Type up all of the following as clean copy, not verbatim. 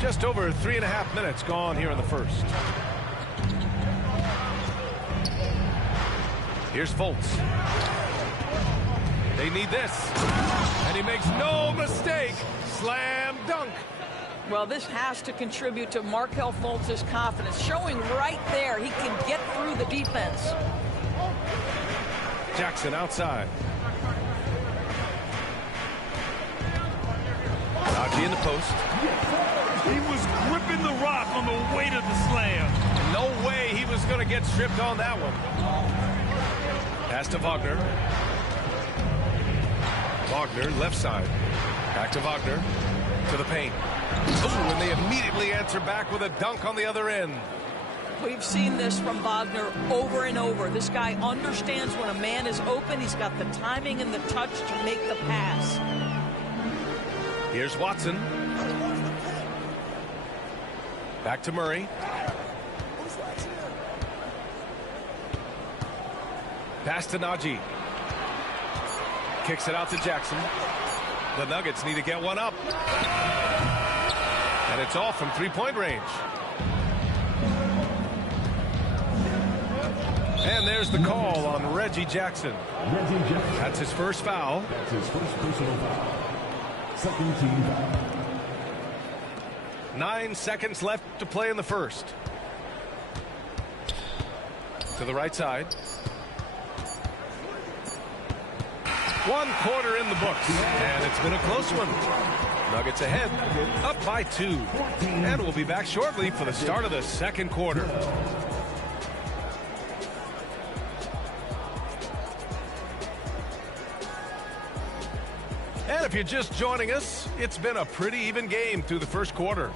Just over 3.5 minutes gone here in the first. Here's Fultz. They need this. And he makes no mistake. Slam dunk. Well, this has to contribute to Markelle Fultz's confidence, showing right there he can get through the defense. Jackson outside. Najee in the post. He was gripping the rock on the weight of the slam. No way he was going to get stripped on that one. Pass to Wagner. Wagner, left side. Back to Wagner. To the paint. Oh, and they immediately answer back with a dunk on the other end. We've seen this from Wagner over and over. This guy understands when a man is open. He's got the timing and the touch to make the pass. Here's Watson. Back to Murray. Pass to Najee. Kicks it out to Jackson. The Nuggets need to get one up. And it's off from three-point range. And there's the call on Reggie Jackson. That's his first foul. That's his first personal foul. Second team foul. 9 seconds left to play in the first. To the right side. 1 quarter in the books, and it's been a close one. Nuggets ahead, up by 2. And we'll be back shortly for the start of the second quarter. And if you're just joining us, it's been a pretty even game through the first quarter.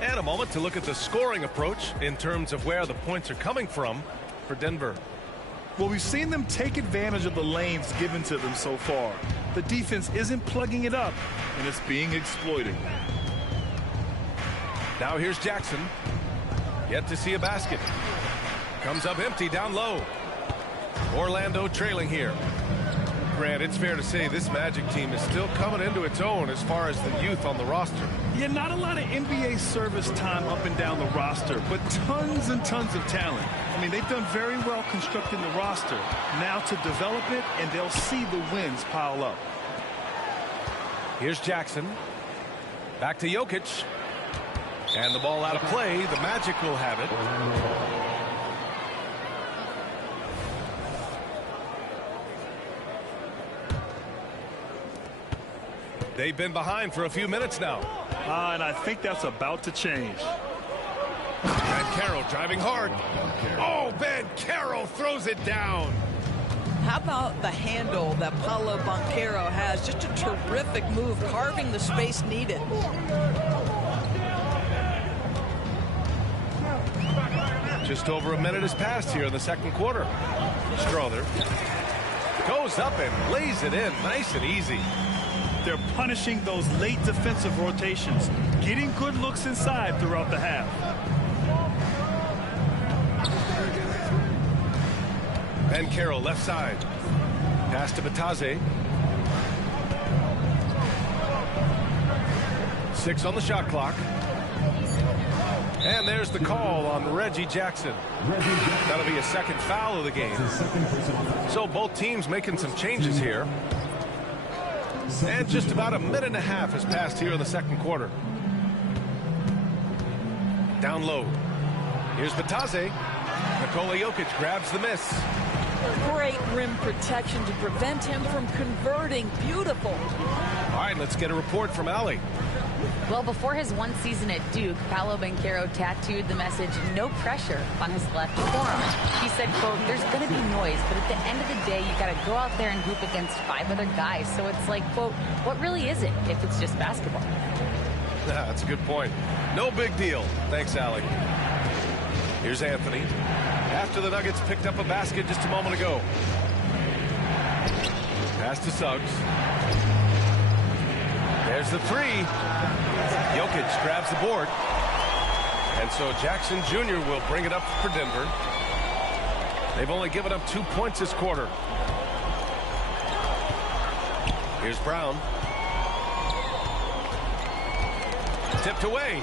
And a moment to look at the scoring approach in terms of where the points are coming from for Denver. Well, we've seen them take advantage of the lanes given to them so far. The defense isn't plugging it up, and it's being exploited. Now here's Jackson. Yet to see a basket. Comes up empty down low. Orlando trailing here. Grant, it's fair to say this Magic team is still coming into its own as far as the youth on the roster. Yeah, not a lot of NBA service time up and down the roster, but tons and tons of talent. I mean, they've done very well constructing the roster. Now to develop it, and they'll see the wins pile up. Here's Jackson. Back to Jokic. And the ball out of play. The Magic will have it. They've been behind for a few minutes now. And I think that's about to change. Banchero driving hard. Oh, Banchero throws it down. How about the handle that Paolo Banchero has? Just a terrific move, carving the space needed. Just over a minute has passed here in the second quarter. Strother goes up and lays it in nice and easy. They're punishing those late defensive rotations, getting good looks inside throughout the half. Banchero left side. Pass to Bataze. 6 on the shot clock. And there's the call on Reggie Jackson. That'll be a second foul of the game. So both teams making some changes here. And just about a minute and a half has passed here in the second quarter. Down low. Here's Bataze. Nikola Jokic grabs the miss. Great rim protection to prevent him from converting. Beautiful. All right, let's get a report from Allie. Well, before his one season at Duke, Paolo Banchero tattooed the message, "No pressure," on his left forearm. He said, quote, "There's going to be noise, but at the end of the day, you got to go out there and hoop against 5 other guys. So it's like, quote, what really is it if it's just basketball?" That's a good point. No big deal. Thanks, Allie. Here's Anthony. After the Nuggets picked up a basket just a moment ago. Pass to Suggs. There's the 3. Jokic grabs the board. And so Jackson Jr. will bring it up for Denver. They've only given up 2 points this quarter. Here's Brown. Tipped away.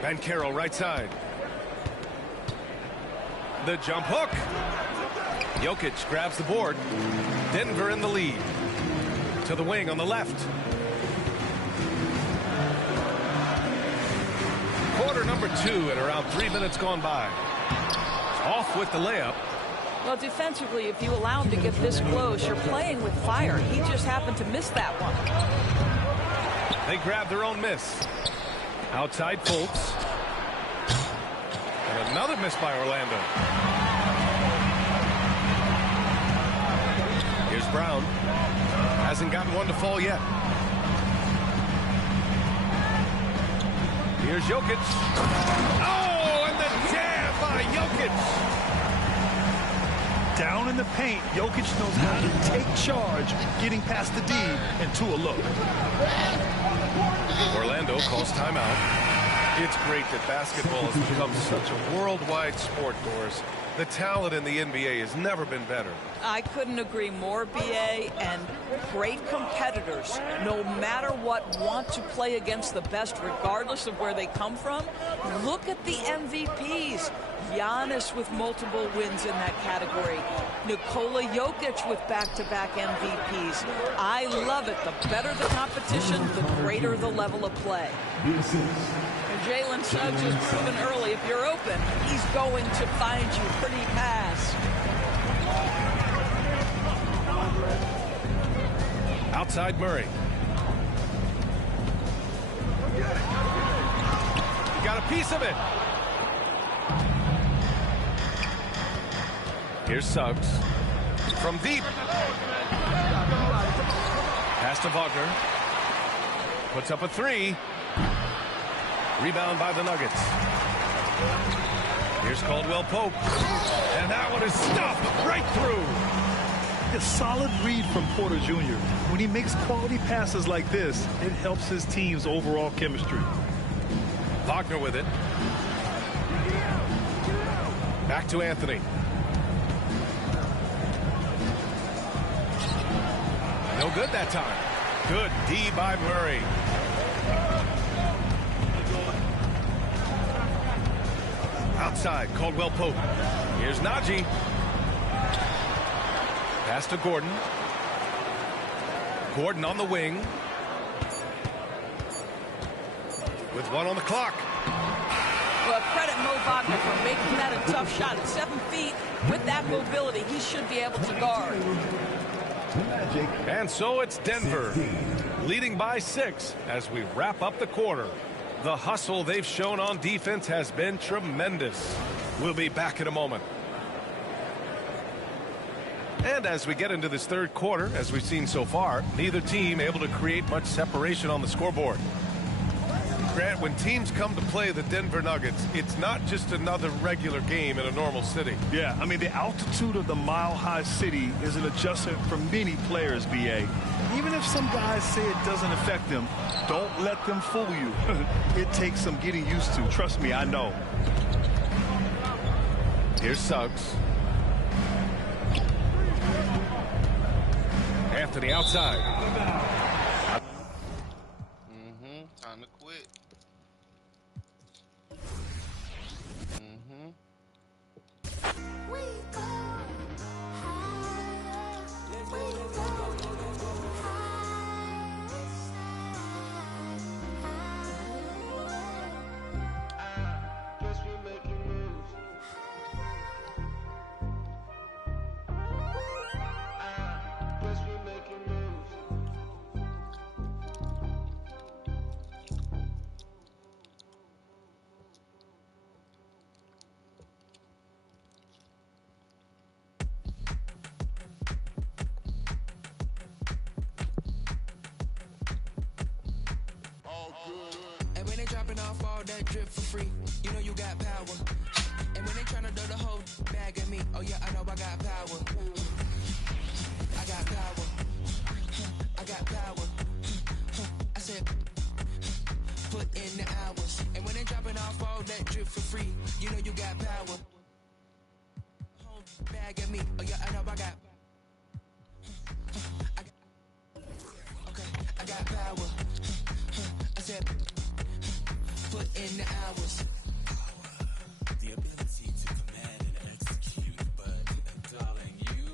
Banchero right side. The jump hook. Jokic grabs the board. Denver in the lead. To the wing on the left. Quarter number 2 and around 3 minutes gone by. Off with the layup. Well, defensively, if you allow him to get this close, you're playing with fire. He just happened to miss that one. They grab their own miss. Outside Fultz. And another miss by Orlando. Here's Brown. Hasn't gotten one to fall yet. Here's Jokic. Oh, and the jam by Jokic. Down in the paint, Jokic knows how to take charge, getting past the D and to a look. Orlando calls timeout. It's great that basketball has become such a worldwide sport, Doris. The talent in the NBA has never been better. I couldn't agree more, BA, and great competitors, no matter what, want to play against the best regardless of where they come from. Look at the MVPs. Giannis with multiple wins in that category. Nikola Jokic with back-to-back MVPs. I love it. The better the competition, the greater the level of play. And Jalen Suggs has proven early, if you're open, he's going to find you. Pretty pass. Outside Murray. Got a piece of it. Here's Suggs. From deep. Pass to Wagner. Puts up a 3. Rebound by the Nuggets. Here's Caldwell Pope. And that one is stuffed right through. A solid read from Porter Jr. When he makes quality passes like this, it helps his team's overall chemistry. Wagner with it. Back to Anthony. No good that time. Good D by Murray. Outside, Caldwell Pope. Here's Najee. Pass to Gordon. Gordon on the wing. With 1 on the clock. Well, credit Mo Wagner for making that a tough shot. At 7 feet, with that mobility, he should be able to guard. And so it's Denver, leading by 6 as we wrap up the quarter. The hustle they've shown on defense has been tremendous. We'll be back in a moment. And as we get into this third quarter, as we've seen so far, neither team able to create much separation on the scoreboard. Grant, when teams come to play the Denver Nuggets, it's not just another regular game in a normal city. Yeah, I mean, the altitude of the mile-high city is an adjustment for many players, BA. Even if some guys say it doesn't affect them, don't let them fool you. It takes some getting used to. Trust me, I know. Here's Suggs. Anthony outside. Time to quit. And when they dropping off all that drip for free, you know you got power. And when they tryna throw the whole bag at me, oh yeah, I know I got power. I got power. I got power. I said, put in the hours. And when they dropping off all that drip for free, you know you got power. bag at me. Oh yeah, I know I got. I got power. I said, put in the hours. The ability to command and execute, but darling, you.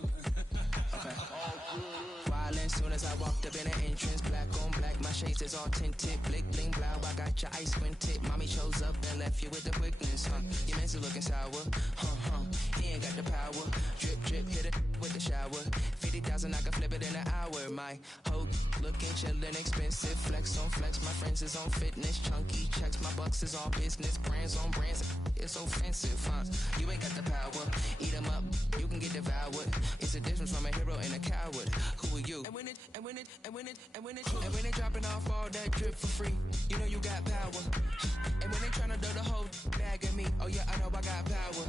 Violent soon as I walked up in the entrance, black on black, my shades is all tinted, blick bling blow. I got your ice squinted. Mommy shows up and left you with the quickness, huh? Your man's looking sour, He ain't got the power. Drip drip, hit it with the shower. 50,000, I can flip it in an hour. My hoe looking chillin', expensive. Flex on flex, my friends is on fitness. Chunky checks, my bucks is on business. Brands on brands, it's offensive, huh? You ain't got the power. Eat 'em up, you can get devoured. It's a difference from a hero and a coward. Who are you? And when they dropping off all that drip for free, you know you got power. And when they tryna throw the whole bag at me, oh yeah, I know I got power.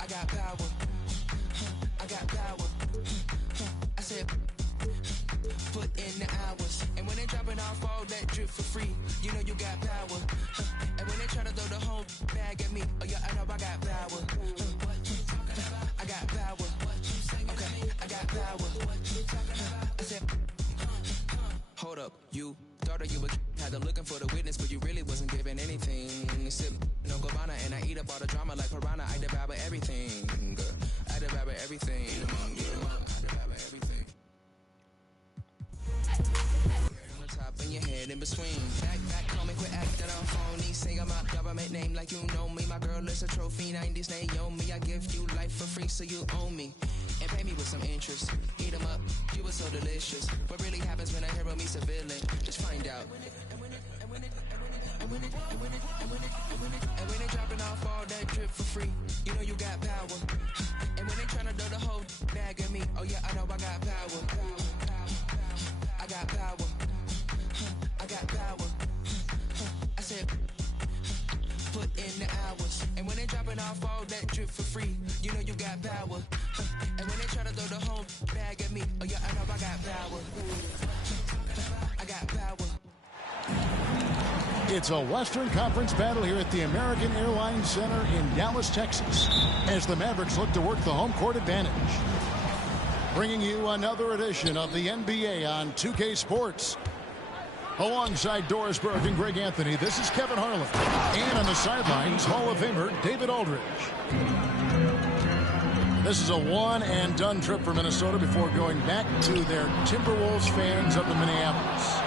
I got power. I got power. I said, put in the hours. And when they dropping off all that drip for free, you know you got power. And when they tryna throw the whole bag at me, oh yeah, I know I got power. I got power. Okay, I got power. I said, hold up, you thought that you were had them looking for the witness, but you really wasn't giving anything. Sip no Gabbana and I eat up all the drama like piranha. I devour everything. I devour everything. I devour everything. On the top and your head in between. Back, call me, quit acting on phony. Say I'm out government name like you know me. My girl is a trophy, 90s Naomi. I give you life for free, so you own me. And pay me with some interest. Eat 'em up, you were so delicious. What really happens when a hero meets a villain? Just find out. And when they dropping off all that drip for free, you know you got power. And when they tryna throw the whole bag at me, oh yeah, I know I got power. I got power. I got power. I said, put in the hours. And when they dropping off all that drip for free, you know you got power. And when they tryna throw the whole bag at me, oh yeah, I know I got power. I got power. It's a Western Conference battle here at the American Airlines Center in Dallas, Texas, as the Mavericks look to work the home court advantage. Bringing you another edition of the NBA on 2K Sports. Alongside Doris Burke and Greg Anthony, this is Kevin Harlan. And on the sidelines, Hall of Famer David Aldridge. This is a one-and-done trip for Minnesota before going back to their Timberwolves fans up in Minneapolis.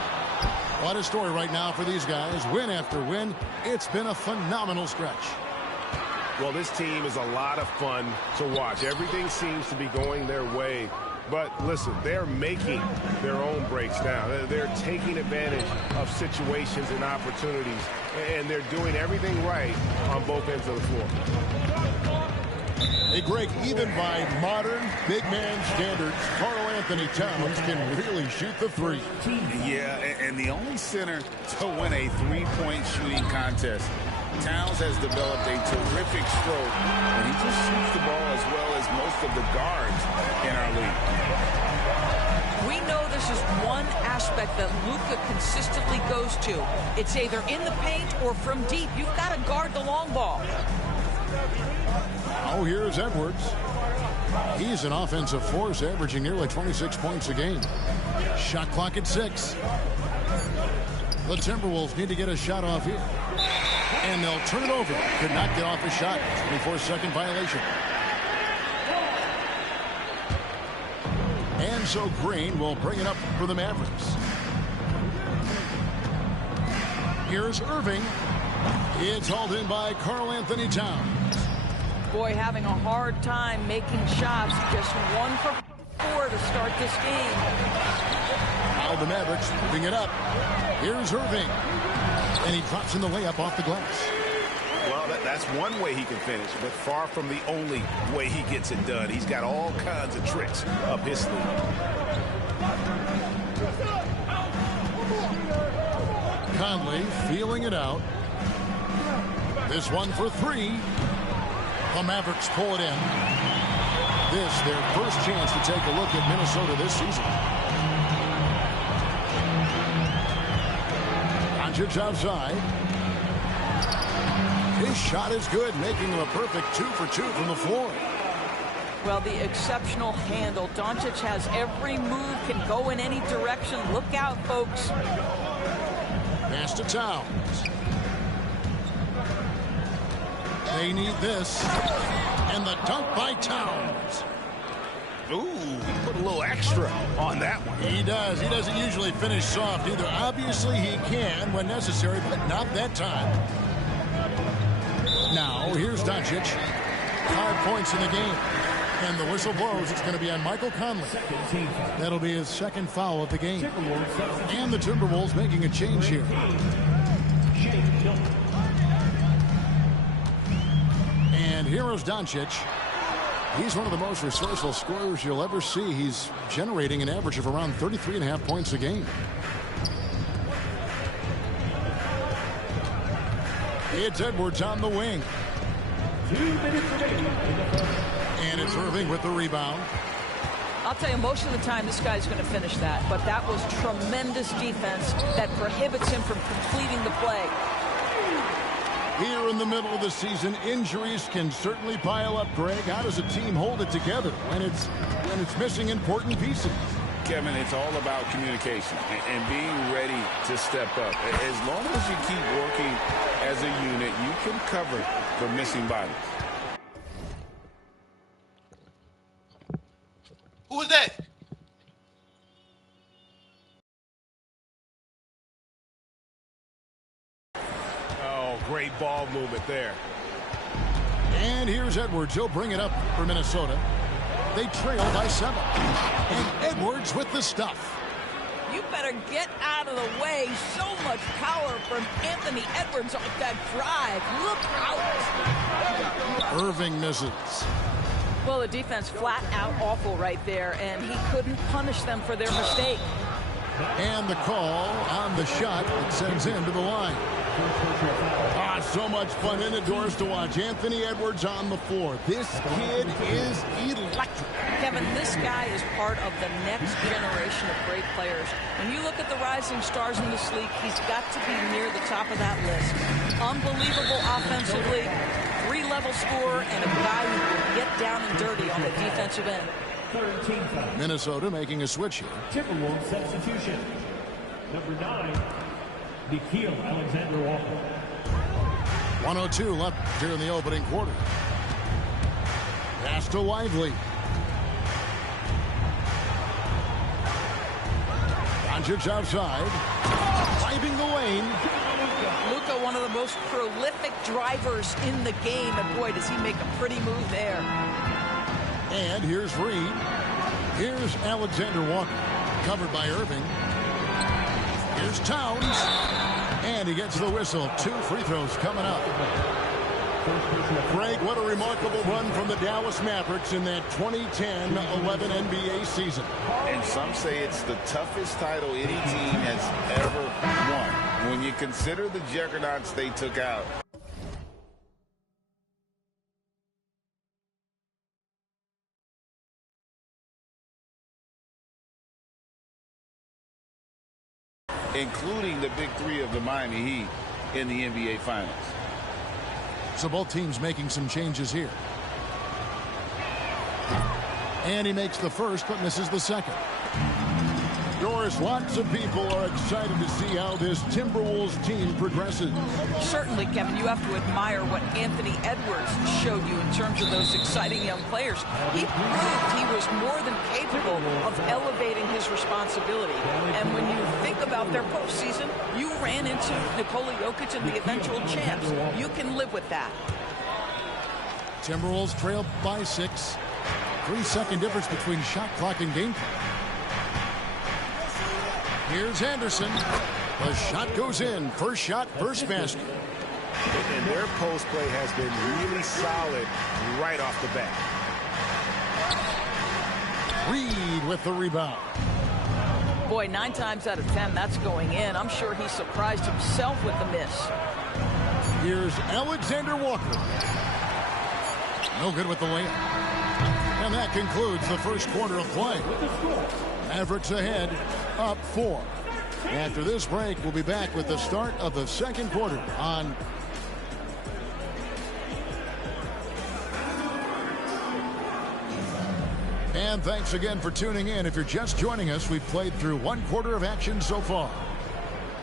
What a story right now for these guys. Win after win. It's been a phenomenal stretch. Well, this team is a lot of fun to watch. Everything seems to be going their way. But listen, they're making their own breaks now. They're taking advantage of situations and opportunities, and they're doing everything right on both ends of the floor. Hey, Greg, even by modern big man standards, Karl Anthony Towns can really shoot the three. Yeah, and the only center to win a three-point shooting contest. Towns has developed a terrific stroke, and he just shoots the ball as well as most of the guards in our league. We know this is one aspect that Luka consistently goes to. It's either in the paint or from deep. You've got to guard the long ball. Oh, here's Edwards. He's an offensive force, averaging nearly 26 points a game. Shot clock at 6. The Timberwolves need to get a shot off here. And they'll turn it over. Could not get off a shot. 24-second violation. And so Green will bring it up for the Mavericks. Here's Irving. It's hauled in by Karl Anthony Towns. Boy, having a hard time making shots. Just 1 for 4 to start this game. Now the Mavericks moving it up. Here's Irving. And he drops in the layup off the glass. Well, that's one way he can finish, but far from the only way he gets it done. He's got all kinds of tricks up his sleeve. Conley feeling it out. This one for 3. The Mavericks pull it in. This their first chance to take a look at Minnesota this season. Doncic outside. His shot is good, making him a perfect 2 for 2 from the floor. Well, the exceptional handle. Doncic has every move, can go in any direction. Look out, folks. Pass to Towns. They need this. And the dunk by Towns. Ooh, he put a little extra on that one. He does. He doesn't usually finish soft either. Obviously, he can when necessary, but not that time. Now, here's Doncic. 5 points in the game. And the whistle blows. It's going to be on Michael Conley. That'll be his second foul of the game. And the Timberwolves making a change here. And here is Doncic. He's one of the most resourceful scorers you'll ever see. He's generating an average of around 33.5 points a game. It's Edwards on the wing. 2 minutes remaining in the first. And it's Irving with the rebound. I'll tell you, most of the time this guy's going to finish that, but that was tremendous defense that prohibits him from completing the play. Here in the middle of the season, injuries can certainly pile up, Greg. How does a team hold it together when it's missing important pieces? Kevin, it's all about communication and being ready to step up. As long as you keep working as a unit, you can cover for missing bodies. Who was that? Oh, great ball movement there. And here's Edwards. He'll bring it up for Minnesota. They trail by 7. And Edwards with the stuff. You better get out of the way. So much power from Anthony Edwards on that drive. Look out. Irving misses. Well, the defense flat out awful right there, and he couldn't punish them for their mistake. And the call on the shot that sends him to the line. So much fun indoors to watch. Anthony Edwards on the floor. This kid is electric. Kevin, this guy is part of the next generation of great players. When you look at the rising stars in this league, he's got to be near the top of that list. Unbelievable offensively, 3-level scorer, and a guy who will get down and dirty on the defensive end. Minnesota making a switch here. Timberwolves substitution. Number 9, Nickeil Alexander-Walker. 1:02 left here in the opening quarter. Pass to Lively. Doncic outside. Driving the lane. Luka, one of the most prolific drivers in the game, and boy, does he make a pretty move there. And here's Reed. Here's Alexander Walker. Covered by Irving. Here's Towns. And he gets the whistle. 2 free throws coming up. Greg, what a remarkable run from the Dallas Mavericks in that 2010-11 NBA season. And some say it's the toughest title any team has ever won. When you consider the juggernauts they took out. Including the big 3 of the Miami Heat in the NBA Finals. So both teams making some changes here. And he makes the first but misses the second. Doris, lots of people are excited to see how this Timberwolves team progresses. Certainly, Kevin, you have to admire what Anthony Edwards showed you in terms of those exciting young players. He proved he was more than capable of elevating his responsibility. And when you think about their postseason, you ran into Nikola Jokic and the eventual champs. You can live with that. Timberwolves trail by 6. 3-second difference between shot clock and game clock. Here's Anderson. The shot goes in. First shot, first basket. And their post play has been really solid right off the bat. Reed with the rebound. Boy, 9 times out of 10, that's going in. I'm sure he surprised himself with the miss. Here's Alexander Walker. No good with the layup. And that concludes the first quarter of play. Mavericks ahead, up 4. After this break, we'll be back with the start of the second quarter on And thanks again for tuning in. If you're just joining us, we've played through 1/4 of action so far.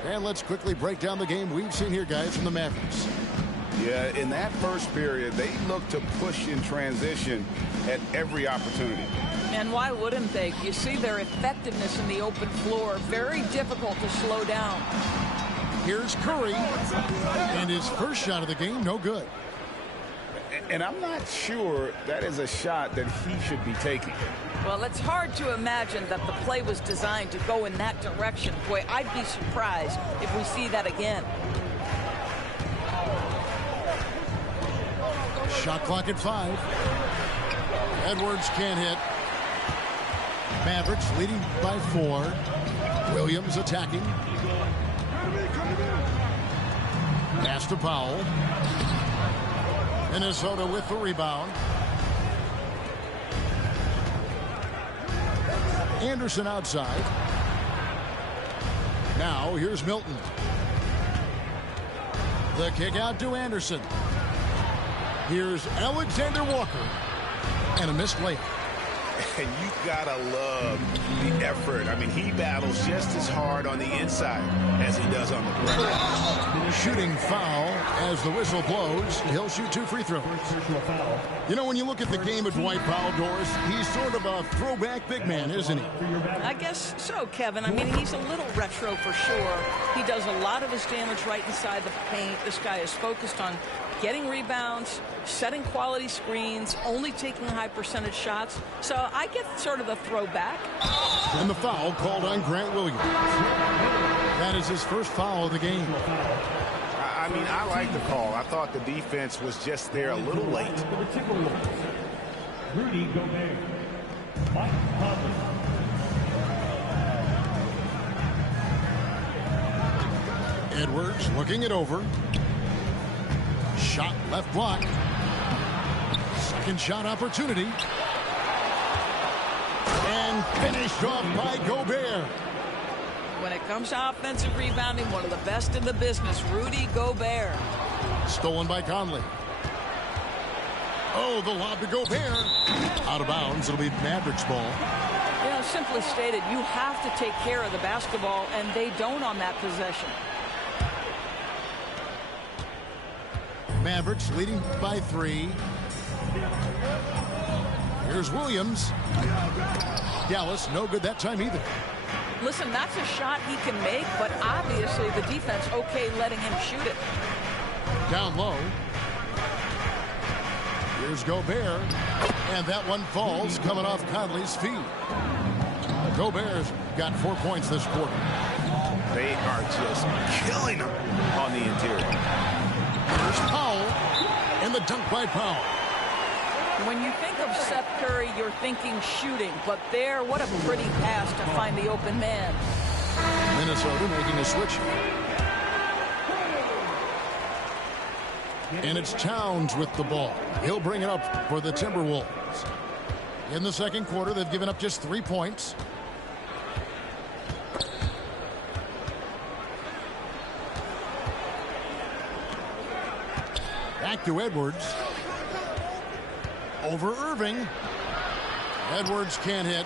And let's quickly break down the game we've seen here, guys, from the Mavericks. Yeah, in that first period, they looked to push in transition at every opportunity. And why wouldn't they? You see their effectiveness in the open floor. Very difficult to slow down. Here's Curry. And his first shot of the game, no good. And I'm not sure that is a shot that he should be taking. Well, it's hard to imagine that the play was designed to go in that direction. Boy, I'd be surprised if we see that again. Shot clock at 5. Edwards can't hit. Mavericks leading by 4. Williams attacking. Pass to Powell. Minnesota with the rebound. Anderson outside. Now here's Milton. The kick out to Anderson. Here's Alexander Walker. And a missed layup. And you gotta love the effort. I mean, he battles just as hard on the inside as he does on the perimeter. Shooting foul as the whistle blows. He'll shoot 2 free throws. You know, when you look at the game of Dwight Powell, Doris, he's sort of a throwback big man, isn't he? I guess so, Kevin. I mean, he's a little retro for sure. He does a lot of his damage right inside the paint. This guy is focused on getting rebounds, setting quality screens, only taking high percentage shots. So I get sort of the throwback. And the foul called on Grant Williams. That is his first foul of the game. I mean, I like the call. I thought the defense was just there a little late. Rudy Gobert. Mike Conley. Edwards looking it over. Shot left block. Second shot opportunity. And finished off by Gobert. When it comes to offensive rebounding, one of the best in the business, Rudy Gobert. Stolen by Conley. Oh, the lob to Gobert. Out of bounds. It'll be Mavericks ball. You know, simply stated, you have to take care of the basketball, and they don't on that possession. Mavericks leading by 3. Here's Williams. Dallas, no good that time either. Listen, that's a shot he can make, but obviously the defense okay letting him shoot it. Down low. Here's Gobert. And that one falls coming off Conley's feet. Gobert's got 4 points this quarter. They are just killing them on the interior. Here's Powell. And the dunk by Powell. When you think of Seth Curry, you're thinking shooting. But there, what a pretty pass to find the open man. Minnesota making a switch. And it's Towns with the ball. He'll bring it up for the Timberwolves. In the second quarter, they've given up just 3 points. Back to Edwards. Over Irving. Edwards can't hit.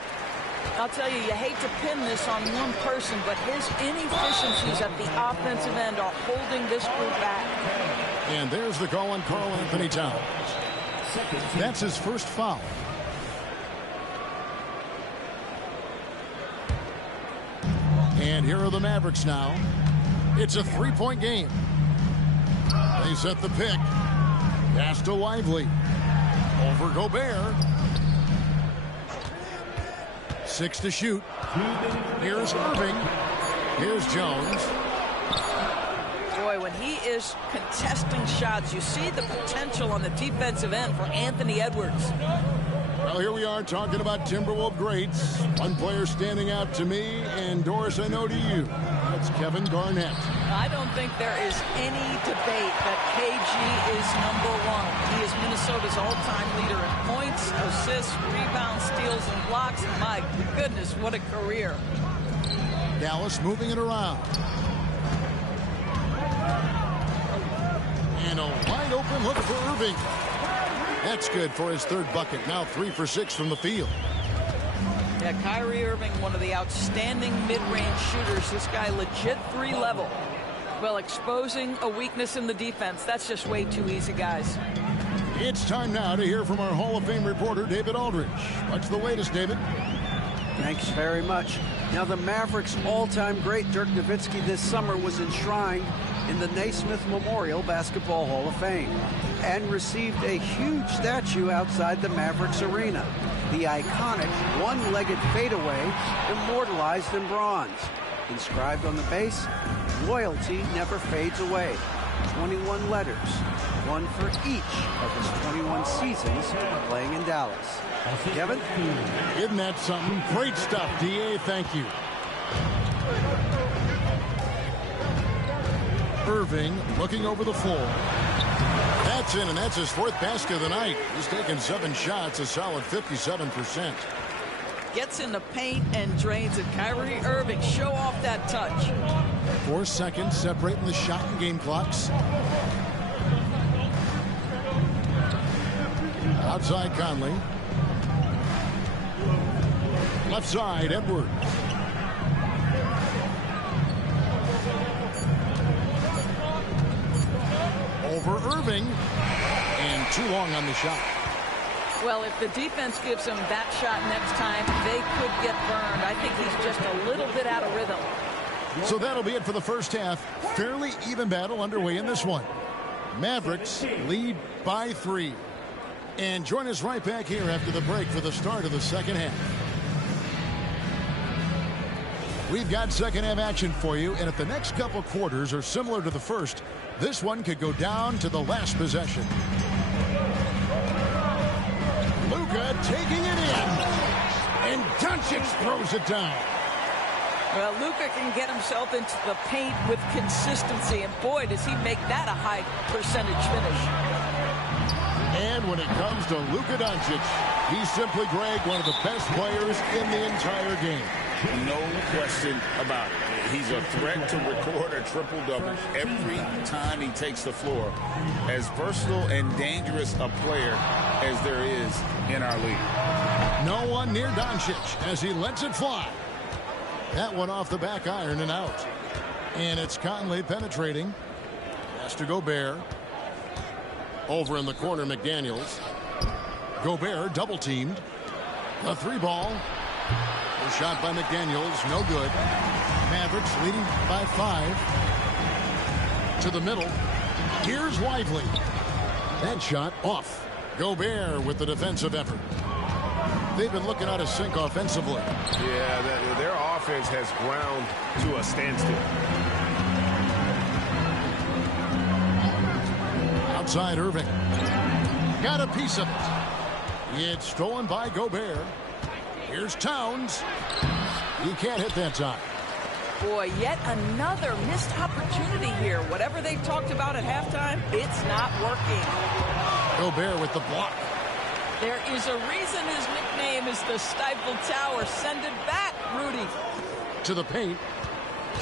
I'll tell you, you hate to pin this on one person, but his inefficiencies at the offensive end are holding this group back. And there's the call on Karl Anthony Towns. That's his first foul. And here are the Mavericks now. It's a 3-point game. They set the pick. Pass to Lively. Over Gobert. 6 to shoot. Here's Irving. Here's Jones. Boy, when he is contesting shots, you see the potential on the defensive end for Anthony Edwards. Well, here we are talking about Timberwolves greats. One player standing out to me, and Doris, I know to you. That's Kevin Garnett. I don't think there is any debate that KG is #1. He is Minnesota's all-time leader in points, assists, rebounds, steals, and blocks. And my goodness, what a career. Dallas moving it around. And a wide open look for Irving. That's good for his third bucket. Now 3 for 6 from the field. Yeah, Kyrie Irving, one of the outstanding mid-range shooters. This guy legit 3-level. Well, exposing a weakness in the defense, that's just way too easy, guys. It's time now to hear from our Hall of Fame reporter, David Aldridge. What's the latest, David? Thanks very much. Now, the Mavericks' all-time great Dirk Nowitzki this summer was enshrined in the Naismith Memorial Basketball Hall of Fame and received a huge statue outside the Mavericks arena. The iconic one-legged fadeaway immortalized in bronze. Inscribed on the base, loyalty never fades away. 21 letters, one for each of his 21 seasons playing in Dallas. Kevin? Isn't that something? Great stuff, D.A. Thank you. Irving looking over the floor. That's in, and that's his 4th basket of the night. He's taken 7 shots, a solid 57%. Gets in the paint and drains it. Kyrie Irving, show off that touch. 4 seconds separating the shot and game clocks. Outside Conley. Left side, Edwards. Over Irving. And too long on the shot. Well, if the defense gives him that shot next time, they could get burned. I think he's just a little bit out of rhythm. So that'll be it for the first half. Fairly even battle underway in this one. Mavericks lead by 3. And join us right back here after the break for the start of the second half. We've got second half action for you, and if the next couple quarters are similar to the first, this one could go down to the last possession. Luka taking it in, and Doncic throws it down. Well, Luka can get himself into the paint with consistency, and boy, does he make that a high percentage finish. And when it comes to Luka Doncic, he's simply, Greg, one of the best players in the entire game. No question about it. He's a threat to record a triple-double every time he takes the floor. As versatile and dangerous a player as there is in our league. No one near Doncic as he lets it fly. That one off the back iron and out. And it's Conley penetrating. Has to Gobert. Over in the corner, McDaniels. Gobert double-teamed. The 3-ball. The shot by McDaniels, no good. Mavericks leading by 5. To the middle. Here's Lively. That shot off. Gobert with the defensive effort. They've been looking out of sync offensively. Yeah, their offense has ground to a standstill. Outside Irving. Got a piece of it. It's stolen by Gobert. Here's Towns. He can't hit that time. Boy, yet another missed opportunity here. Whatever they talked about at halftime, it's not working. Gobert with the block. There is a reason his nickname is the Stifle Tower. Send it back, Rudy. To the paint.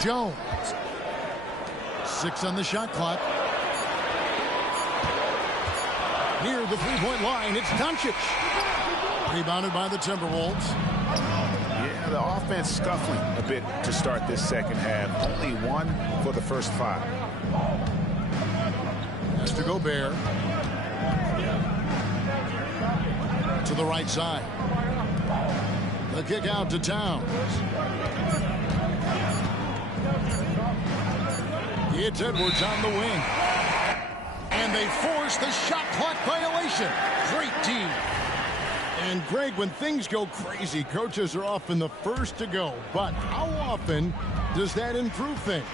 Jones. 6 on the shot clock. Near the 3-point line, it's Doncic. Rebounded by the Timberwolves. Yeah, the offense scuffling a bit to start this second half. Only 1 for the first 5. Has to Gobert. To the right side. The kick out to Towns. It's Edwards on the wing. And they force the shot clock violation. Great team. And Greg, when things go crazy, coaches are often the first to go. But how often does that improve things?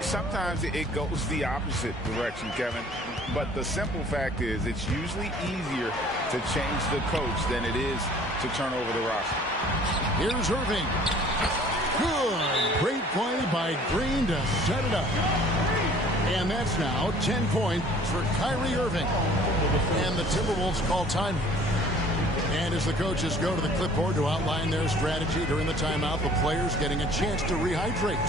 Sometimes it goes the opposite direction, Kevin. But the simple fact is it's usually easier to change the coach than it is to turn over the roster. Here's Irving. Good. Great play by Green to set it up. And that's now 10 points for Kyrie Irving. And the Timberwolves call time. And as the coaches go to the clipboard to outline their strategy during the timeout, the players getting a chance to rehydrate.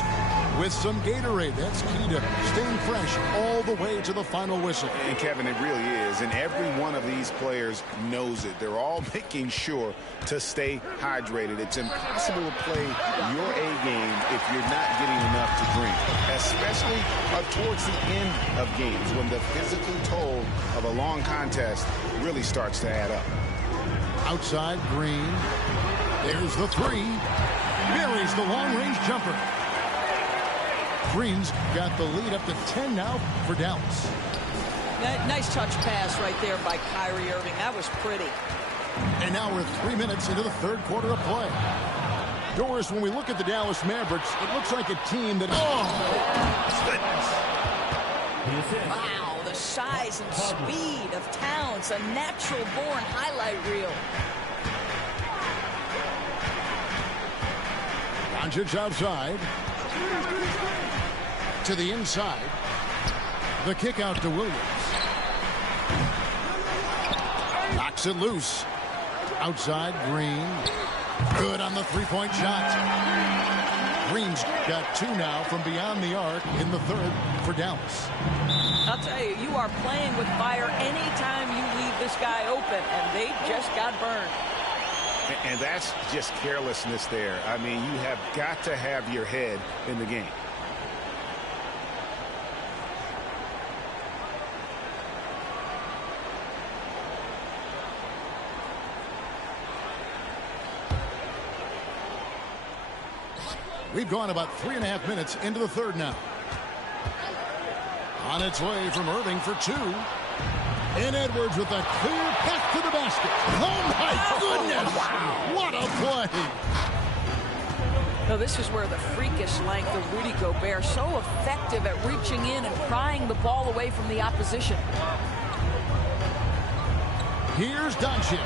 with some Gatorade. That's key to staying fresh all the way to the final whistle. And Kevin, it really is. And every one of these players knows it. They're all making sure to stay hydrated. It's impossible to play your A game if you're not getting enough to drink, especially towards the end of games when the physical toll of a long contest really starts to add up. Outside, Green. There's the three. Buries the long-range jumper. Green's got the lead up to 10 now for Dallas. Nice touch pass right there by Kyrie Irving. That was pretty. And now we're 3 minutes into the third quarter of play. Doris, when we look at the Dallas Mavericks, it looks like a team that... Oh, goodness. Wow, the size and speed of Towns, a natural-born highlight reel. Doncic outside. To the inside. The kick out to Williams. Knocks it loose. Outside, Green. Good on the three-point shot. Green's got two now from beyond the arc in the third for Dallas. I'll tell you, you are playing with fire anytime you leave this guy open, and they just got burned. And that's just carelessness there. I mean, you have got to have your head in the game. We've gone about 3.5 minutes into the third now. On its way from Irving for two. And Edwards with a clear path to the basket. Oh, my goodness. Wow. What a play. No, this is where the freakish length of Rudy Gobert, so effective at reaching in and prying the ball away from the opposition. Here's Doncic.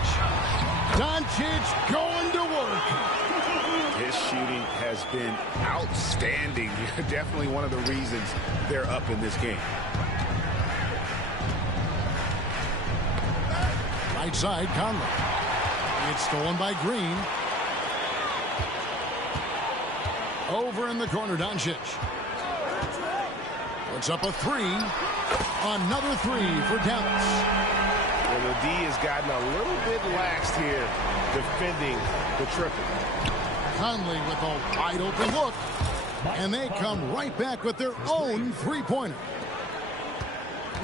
Doncic going to work. His shooting has been outstanding. Definitely one of the reasons they're up in this game. Right side, Conley. It's stolen by Green. Over in the corner, Doncic. Puts up a three. Another three for Dallas. Well, the D has gotten a little bit laxed here defending the triple. Conley with a wide open look. And they come right back with their own three-pointer.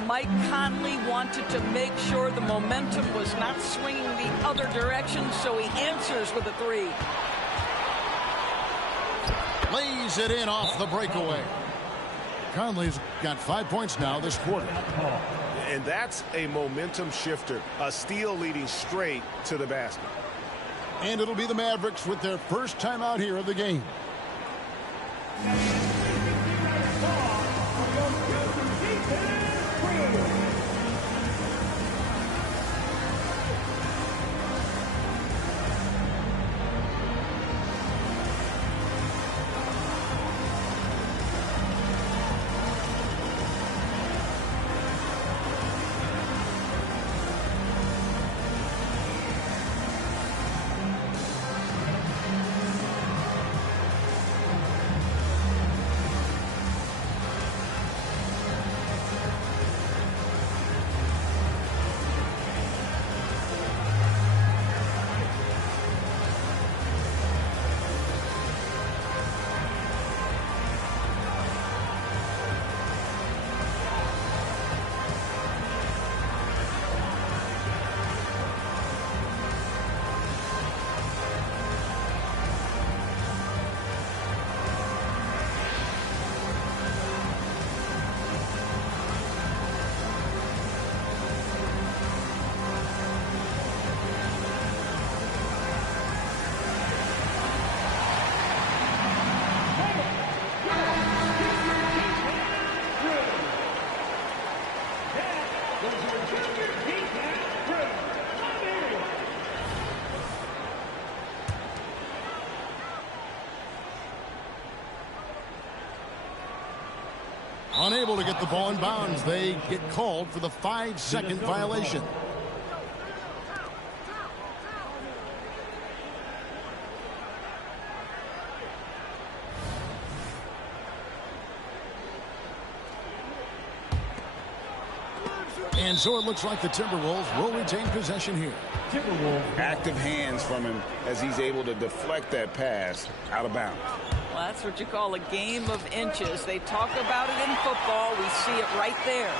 Mike Conley wanted to make sure the momentum was not swinging the other direction, so he answers with a three. Lays it in off the breakaway. Conley's got 5 points now this quarter. And that's a momentum shifter. A steal leading straight to the basket. And it'll be the Mavericks with their first time out here of the game. Unable to get the ball in bounds. They get called for the 5-second violation. And so it looks like the Timberwolves will retain possession here. Active hands from him as he's able to deflect that pass out of bounds. Well, that's what you call a game of inches. They talk about it in football. We see it right there.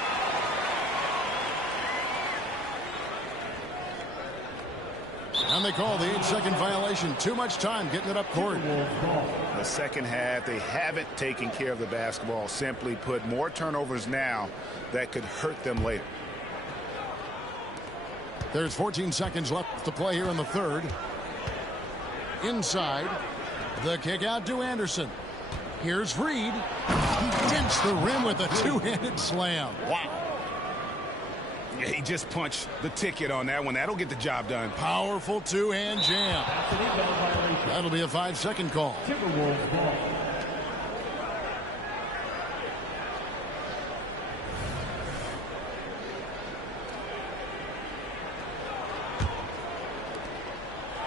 And they call the 8-second violation. Too much time getting it up court. The second half, they haven't taken care of the basketball. Simply put, more turnovers now that could hurt them later. There's 14 seconds left to play here in the third. Inside. The kick out to Anderson. Here's Reed. He dents the rim with a two-handed slam. Wow. Yeah, he just punched the ticket on that one. That'll get the job done. Powerful two-hand jam. That'll be a 5-second call. Timberwolves ball.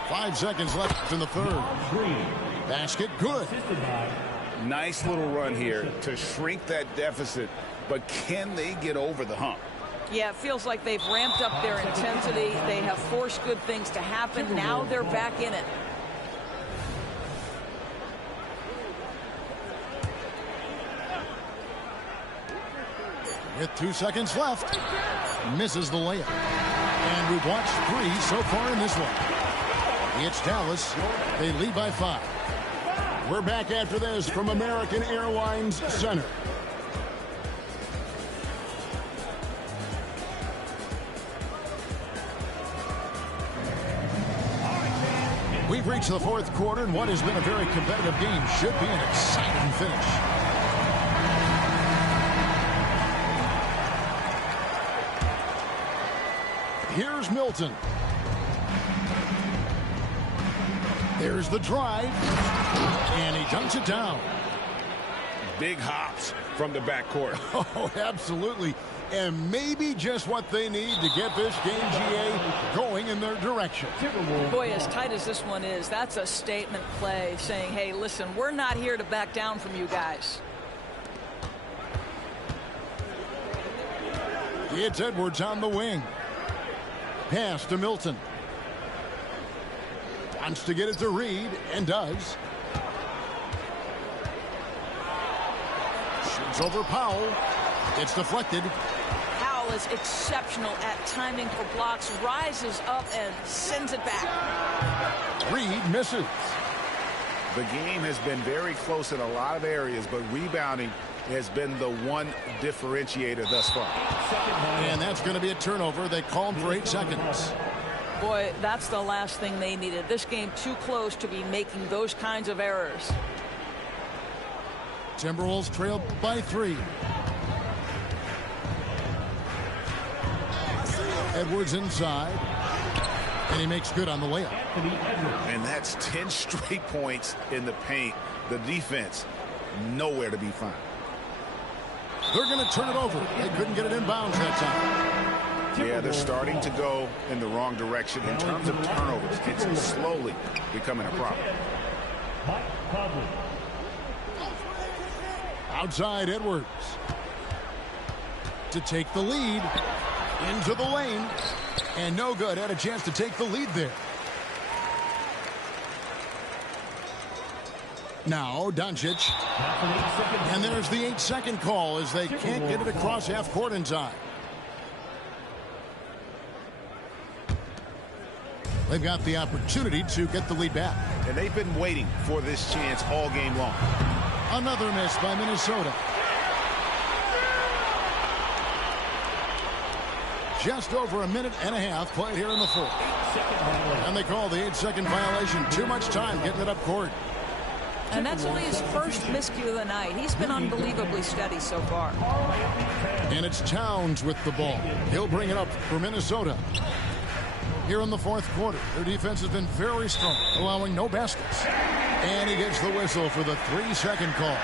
Five seconds left in the third. Basket good. Nice little run here to shrink that deficit, but can they get over the hump? Yeah, it feels like they've ramped up their intensity. They have forced good things to happen. Now they're back in it. With 2 seconds left, misses the layup. And we've watched 3 so far in this one. It's Dallas. They lead by 5. We're back after this from American Airlines Center. We've reached the fourth quarter, and what has been a very competitive game should be an exciting finish. Here's Milton. There's the drive, and he dunks it down. Big hops from the backcourt. Oh, absolutely. And maybe just what they need to get this game, GA, going in their direction. Boy, as tight as this one is, that's a statement play saying, hey, listen, we're not here to back down from you guys. It's Edwards on the wing. Pass to Milton. Wants to get it to Reed, and does. Shoots over Powell. It's deflected. Powell is exceptional at timing for blocks, rises up and sends it back. Reed misses. The game has been very close in a lot of areas, but rebounding has been the one differentiator thus far. And that's going to be a turnover. They called for 8 seconds. Boy, that's the last thing they needed. This game too close to be making those kinds of errors. Timberwolves trail by 3. Edwards inside. And he makes good on the layup. And that's 10 straight points in the paint. The defense, nowhere to be found. They're going to turn it over. They couldn't get it inbounds that time. Yeah, they're starting to go in the wrong direction in terms of turnovers. It's slowly becoming a problem. Outside Edwards. To take the lead. Into the lane. And no good. Had a chance to take the lead there. Now Doncic. And there's the 8-second call as they can't get it across half court in time. They've got the opportunity to get the lead back. And they've been waiting for this chance all game long. Another miss by Minnesota. Just over a minute and a half played here in the fourth. And they call the 8-second violation. Too much time getting it up court. And that's only his first miscue of the night. He's been unbelievably steady so far. And it's Towns with the ball. He'll bring it up for Minnesota. Here in the fourth quarter, their defense has been very strong, allowing no baskets. And he gets the whistle for the 3-second call.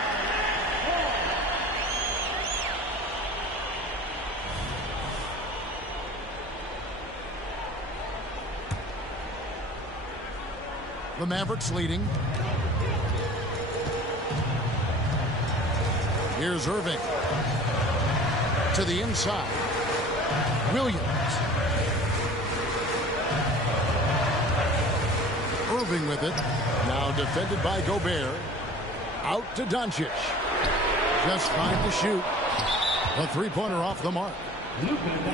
The Mavericks leading. Here's Irving. To the inside. Williams. Irving with it. Now defended by Gobert. Out to Doncic. Just fine to shoot. A three-pointer off the mark.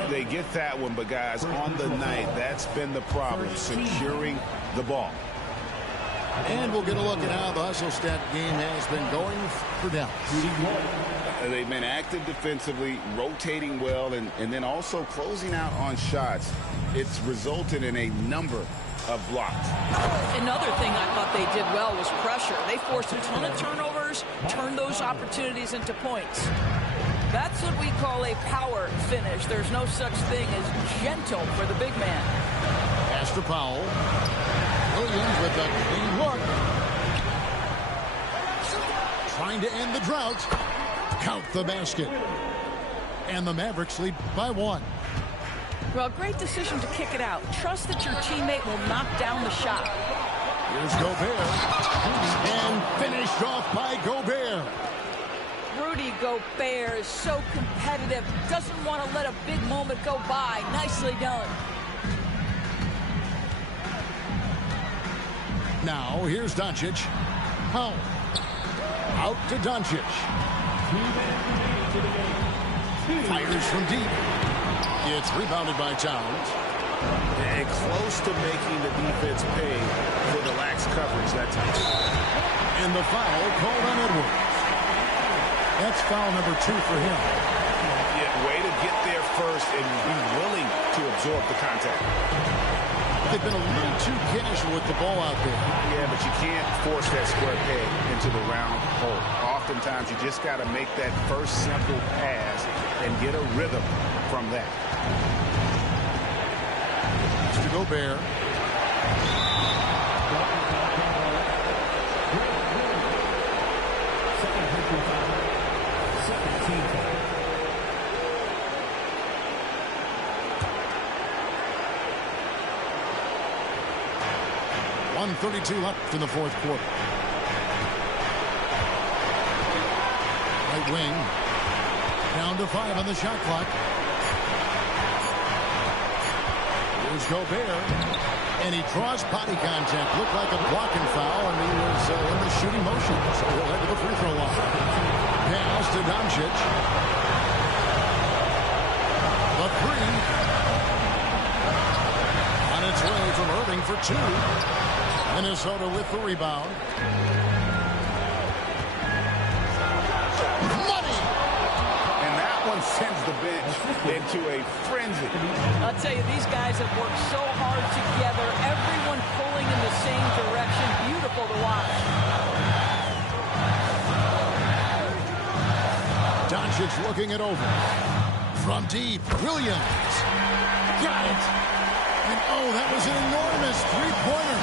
They get that one, but guys, on the night, that's been the problem, securing the ball. And we'll get a look at how the hustle stat game has been going for Dallas. They've been active defensively, rotating well, and then also closing out on shots. It's resulted in a number of blocks. Another thing I thought they did well was pressure. They forced a ton of turnovers, turned those opportunities into points. That's what we call a power finish. There's no such thing as gentle for the big man. Pass to Powell. Williams with a clean look. Trying to end the drought. Count the basket. And the Mavericks lead by 1. Well, great decision to kick it out. Trust that your teammate will knock down the shot. Here's Gobert. And finished off by Gobert. Rudy Gobert is so competitive. Doesn't want to let a big moment go by. Nicely done. Now, here's Doncic. Powell. Out to Doncic. Fires from deep. It's rebounded by Towns. And close to making the defense pay for the lax coverage that time. And the foul called on Edwards. That's foul number 2 for him. Yeah, way to get there first and be willing to absorb the contact. They've been a little too casual with the ball out there. Yeah, but you can't force that square peg into the round hole. Oftentimes, you just got to make that first simple pass and get a rhythm from that. To Gobert. .132 left in the fourth quarter. Right wing. Down to 5 on the shot clock. Here's Gobert. And he draws body contact. Looked like a blocking foul, and he was in the shooting motion. So he'll head to the free throw line. Pass to Doncic. The 3. On its way from Irving for 2. Minnesota with the rebound. Money! And that one sends the bench into a frenzy. I'll tell you, these guys have worked so hard together. Everyone pulling in the same direction. Beautiful to watch. Doncic looking it over. From deep, Williams. Got it! And oh, that was an enormous three-pointer.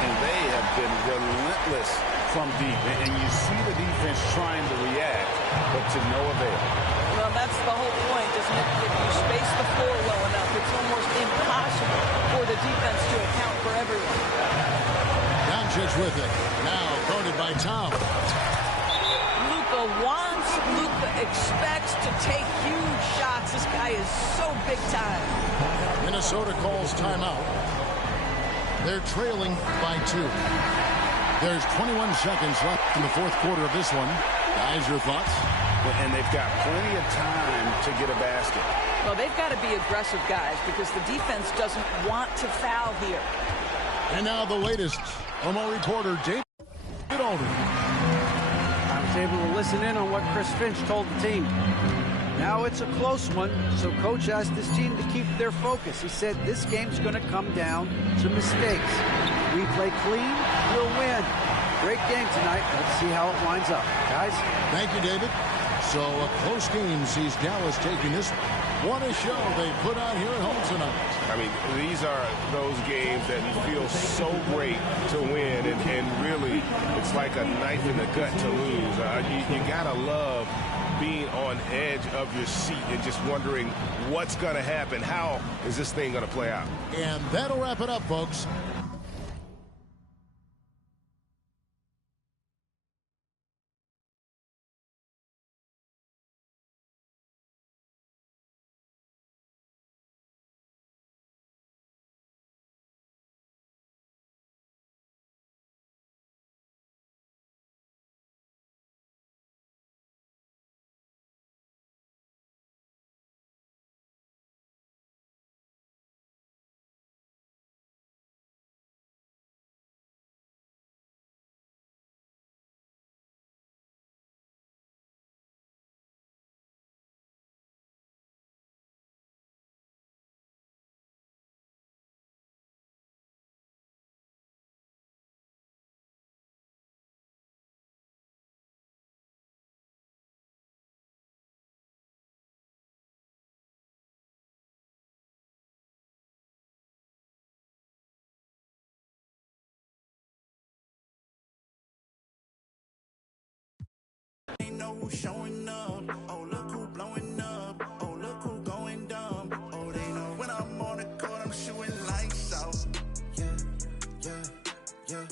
And they have been relentless from deep. And you see the defense trying to react, but to no avail. Well, that's the whole point, isn't it? If you space the floor well enough, it's almost impossible for the defense to account for everyone. Doncic with it. Now guarded by Tom. Luka wants, Luka expects to take huge shots. This guy is so big time. Minnesota calls timeout. They're trailing by 2. There's 21 seconds left in the fourth quarter of this one. Guys, your thoughts? And they've got plenty of time to get a basket. Well, they've got to be aggressive, guys, because the defense doesn't want to foul here. And now the latest from our reporter, David Aldridge. I was able to listen in on what Chris Finch told the team. Now it's a close one, so coach asked his team to keep their focus. He said this game's going to come down to mistakes. We play clean, we'll win. Great game tonight. Let's see how it winds up. Guys? Thank you, David. So a close game sees Dallas taking this one. What a show they put on here at home tonight. I mean, these are those games that you feel so great to win, and really, it's like a knife in the gut to lose. You gotta love being on edge of your seat and just wondering what's gonna happen. How is this thing gonna play out? And that'll wrap it up, folks. who's showing up. Oh, look who blowing up. Oh, look who going dumb. Oh, they know when I'm on the court, I'm shooting lights out. Yeah, yeah, yeah.